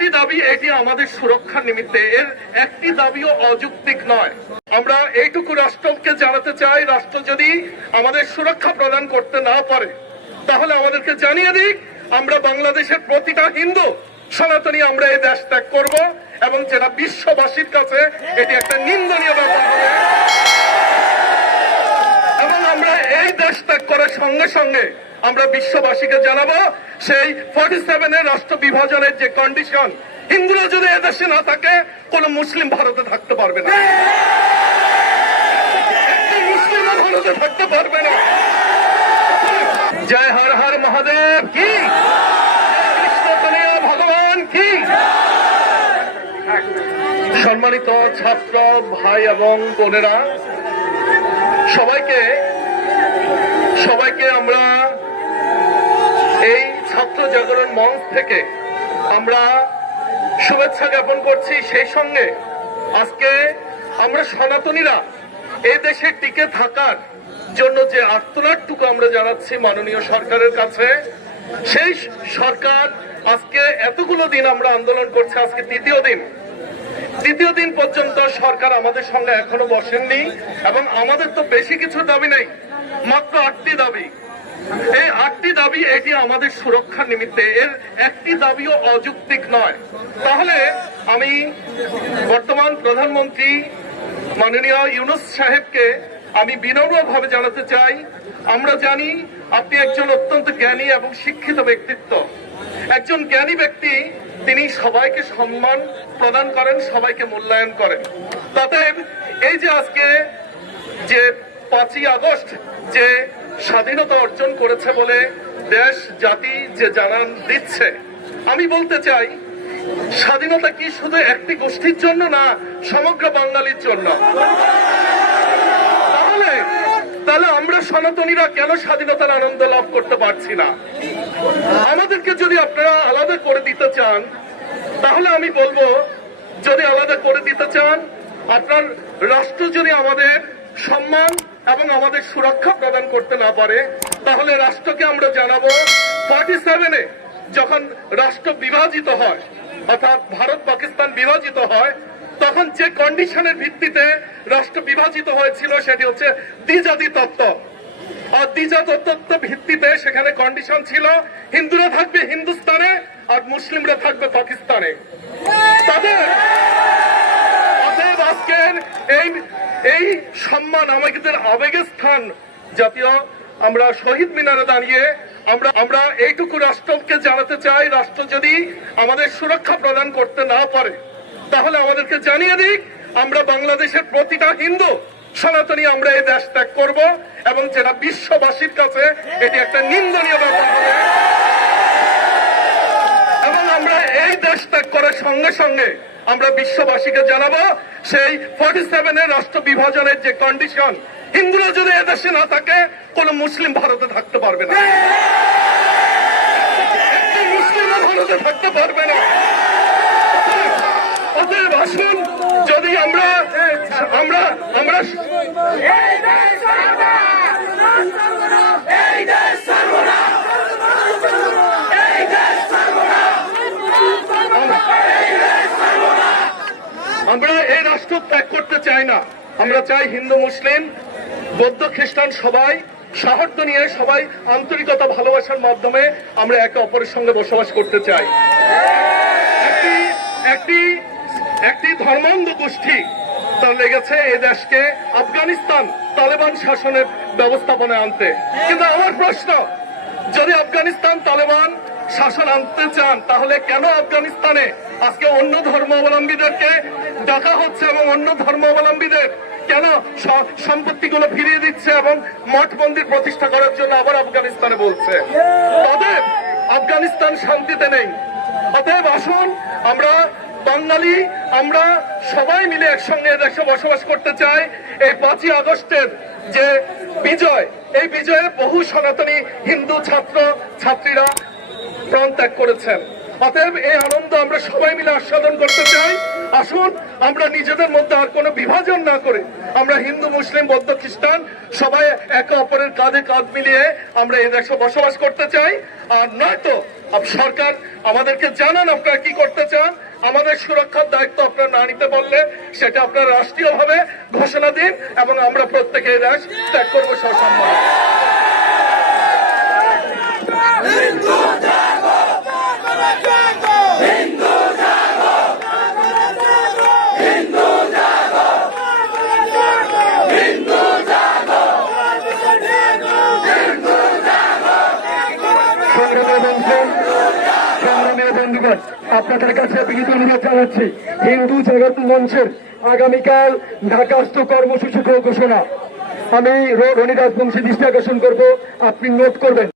একটি দাবি, এটি আমাদের সুরক্ষার নিমিত্তে। এর একটি দাবিও অযৌক্তিক নয়। আমরা এইটুকু রাষ্ট্রকে জানাতে চাই, রাষ্ট্র যদি আমাদের সুরক্ষা প্রদান করতে না পারে তাহলে আমাদেরকে জানিয়ে দিক। আমরা বাংলাদেশের প্রতিটা হিন্দু সনাতনী আমরা এই দেশ ত্যাগ করব, এবং যেটা বিশ্ববাসীর কাছে এটি একটা নিন্দনীয় ব্যাপার হবে। এবং আমরা এই দেশ ত্যাগ করার সঙ্গে সঙ্গে আমরা বিশ্ববাসীকে জানাবো সেই 47-এর রাষ্ট্র বিভাজনের যে কন্ডিশন, হিন্দুরা যদি এদেশে না থাকে কোন মুসলিম ভারতে থাকতে পারবে না, মুসলিমও ভারতে থাকতে পারবে না। জয় হর হর মহাদেব কি, কৃষ্ণ কলিয়া ভগবান কি। সম্মানিত ছাত্র ভাই এবং বোনেরা, সবাইকে আমরা এই ছাত্র জাগরণ মঞ্চ থেকে আমরা শুভেচ্ছা জ্ঞাপন করছি। সেই সঙ্গে আজকে আমরা সনাতনীরা এই দেশে টিকে থাকার জন্য যে আর্তনাদটুকু আমরা জানাচ্ছি মাননীয় সরকারের কাছে, সেই সরকার আজকে এতগুলো দিন আমরা আন্দোলন করছি, আজকে তৃতীয় দিন পর্যন্ত সরকার আমাদের সঙ্গে এখনো বসেননি। এবং আমাদের তো বেশি কিছু দাবি নেই, মাত্র 8টি দাবি। এই 8টি দাবি এটি আমাদের সুরক্ষার নিমিত্তে। এর একটি দাবিও অযৌক্তিক নয়। তাহলে আমি বর্তমান প্রধানমন্ত্রী মাননীয় ইউনূস সাহেবকে আমি বিনম্রভাবে জানাতে চাই, আমরা জানি আপনি একজন অত্যন্ত জ্ঞানী এবং শিক্ষিত ব্যক্তিত্ব। একজন জ্ঞানী ব্যক্তি, তিনি সবাইকে সম্মান প্রদান করেন, সবাইকে মূল্যায়ন করেন। তাতে এই যে আজকে যে 5ই আগস্ট যে স্বাধীনতা অর্জন করেছে বলে দেশ জাতি যে জানান দিচ্ছে, আমি বলতে চাই স্বাধীনতা কি শুধু একটি গোষ্ঠীর জন্য না, সমগ্র বাঙালির জন্য। তাহলে আমরা সনাতনীরা কেন স্বাধীনতার আনন্দ লাভ করতে পারছি না? আমাদেরকে যদি আপনারা আলাদা করে দিতে চান, তাহলে আমি বলবো, যদি আলাদা করে দিতে চান, আপনার রাষ্ট্র যদি আমাদের সম্মান এবং আমাদের সুরক্ষা প্রদান করতে না পারে, তাহলে রাষ্ট্রকে আমরা জানাবো 47-এ যখন রাষ্ট্র বিভাজিত হয়, অর্থাৎ ভারত পাকিস্তান বিভাজিত হয়, তখন যে কন্ডিশনের ভিত্তিতে রাষ্ট্র বিভাজিত হয়েছিল সেটি হচ্ছে দ্বিজাতি তত্ত্ব। আর দ্বিজাতি তত্ত্ব ভিত্তিতে সেখানে কন্ডিশন ছিল হিন্দুরা থাকবে হিন্দুস্তানে আর মুসলিমরা থাকবে পাকিস্তানে। তাদের আজকের এই সম্মান আমাদের আবেগের স্থান। জাতীয় আমরা শহীদ মিনারে দাঁড়িয়ে আমরা এইটুকু রাষ্ট্রকে জানাতে চাই, রাষ্ট্র যদি আমাদের সুরক্ষা প্রদান করতে না পারে তাহলে আমাদেরকে জানিয়ে দিক। আমরা বাংলাদেশের প্রতিটা হিন্দু সনাতনী আমরা এই দেশ ত্যাগ করব, এবং যেটা বিশ্ববাসীর কাছে এটি একটা নিন্দনীয় ব্যাপার হবে। এবং আমরা এই দেশ ত্যাগ করার সঙ্গে সঙ্গে আমরা বিশ্ববাসীকে জানাবো সেই 47-এর রাষ্ট্র বিভাজনের যে কন্ডিশন, হিন্দুরা যদি এদেশে না থাকে কোন মুসলিম ভারতে থাকতে পারবে না, মুসলিমও ভারতে থাকতে পারবে না। অতএব আসুন, যদি আমরা এই রাষ্ট্র ত্যাগ করতে চাই না। আমরা চাই হিন্দু মুসলিম বৌদ্ধ খ্রিস্টান সবাই সাহর্দ নিয়ে, সবাই আন্তরিকতা ভালোবাসার মাধ্যমে আমরা একে অপরের সঙ্গে বসবাস করতে চাই। একটি ধর্মান্ধ গোষ্ঠী তার লেগেছে এই দেশকে আফগানিস্তান তালেবান শাসনের ব্যবস্থাপনায় আনতে। কিন্তু আমার প্রশ্ন, যদি আফগানিস্তান তালেবান শাসন আনতে চান, তাহলে কেন আফগানিস্তানে আজকে অন্য ধর্মাবলম্বীদেরকে ডাকা হচ্ছে এবং অন্য ধর্মাবলম্বীদের কেন সম্পত্তিগুলো ফিরিয়ে দিচ্ছে এবং মঠ মন্দির প্রতিষ্ঠা করার জন্য আবার আফগানিস্তানে বলছে? অতএব আফগানিস্তান শান্তিতে নেই। অতএব আসুন, আমরা বাঙালি, আমরা সবাই মিলে একসঙ্গে দেশে বসবাস করতে চাই। এই 5ই আগস্টের যে বিজয়, এই বিজয়ে বহু সনাতনী হিন্দু ছাত্র ছাত্রীরা প্রাণ ত্যাগ করেছেন। অতএব এই আনন্দ আমরা সবাই মিলে আস্বাদন করতে চাই। আসুন আমরা নিজেদের মধ্যে আর কোনো বিভাজন না করে আমরা হিন্দু মুসলিম বৌদ্ধ খ্রিস্টান সবাই একে অপরের কাঁধে কাঁধ মিলিয়ে আমরা এই দেশে বসবাস করতে চাই। আর নয়তো সরকার আমাদেরকে জানান আপনারা কি করতে চান। আমাদের সুরক্ষার দায়িত্ব আপনারা না নিতে বললে সেটা আপনারা রাষ্ট্রীয়ভাবে ঘোষণা দিন এবং আমরা প্রত্যেকে এই দেশ ত্যাগ করবো সসম্মানে। আপনাদের কাছে বিনীত অনুরোধ জানাচ্ছি, হিন্দু জাগরণ মঞ্চের আগামীকাল ঢাকাস্থ কর্মসূচি ঘোষণা আমি রণিদাস বংশী দৃষ্টি আকর্ষণ করবো, আপনি নোট করবেন।